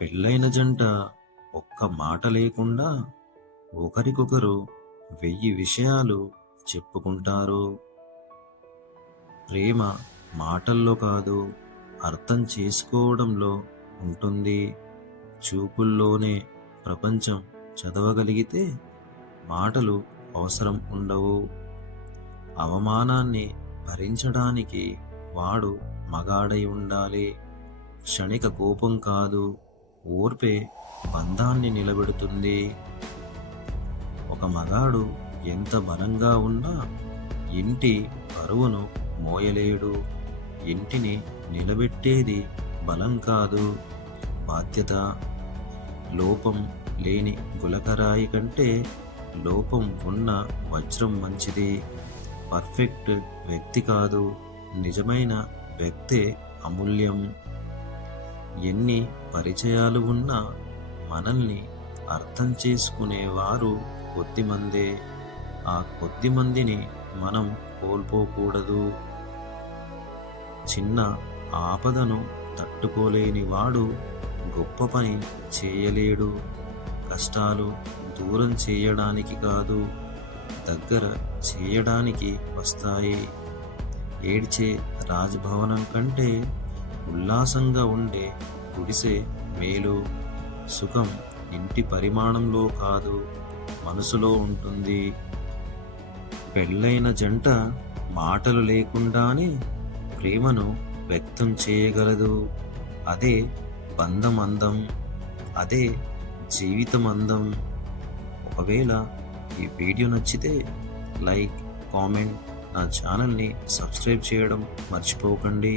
పెళ్ళైన జంట ఒక్క మాట లేకుండా ఒకరికొకరు వెయ్యి విషయాలు చెప్పుకుంటారు. ప్రేమ మాటల్లో కాదు అర్థం చేసుకోవడంలో ఉంటుంది. చూపుల్లోనే ప్రపంచం చదవగలిగితే మాటలు అవసరం ఉండవు. అవమానాన్ని భరించడానికి వాడు మగాడై ఉండాలి. క్షణిక కోపం కాదు. ఓర్పే బంధాన్ని నిలబెడుతుంది. ఒక మగాడు ఎంత బలంగా ఉన్నా ఇంటి బరువును మోయలేడు. ఇంటిని నిలబెట్టేది బలం కాదు. బాధ్యత. లోపం లేని గులకరాయి కంటే లోపం ఉన్న వజ్రం మంచిది. పర్ఫెక్ట్ వ్యక్తి కాదు. నిజమైన వ్యక్తే అమూల్యం. ఎన్ని పరిచయాలు ఉన్నా మనల్ని అర్థం చేసుకునేవారు కొద్దిమందే. ఆ కొద్దిమందిని మనం కోల్పోకూడదు. చిన్న ఆపదను తట్టుకోలేని వాడు గొప్ప పని చేయలేడు. కష్టాలు దూరం చేయడానికి కాదు దగ్గర చేయడానికి వస్తాయి. ఏడ్చే రాజభవనం కంటే ఉల్లాసంగా ఉండే గుడిసె మేలు. సుఖం ఇంటి పరిమాణంలో కాదు మనసులో ఉంటుంది. పెళ్ళైన జంట మాటలు లేకుండానే ప్రేమను వ్యక్తం చేయగలదు. అదే బంధం అందం అదే జీవితం అందం ఒకవేళ ఈ వీడియో నచ్చితే లైక్ కామెంట్ నా ఛానల్ని సబ్స్క్రైబ్ చేయడం మర్చిపోకండి.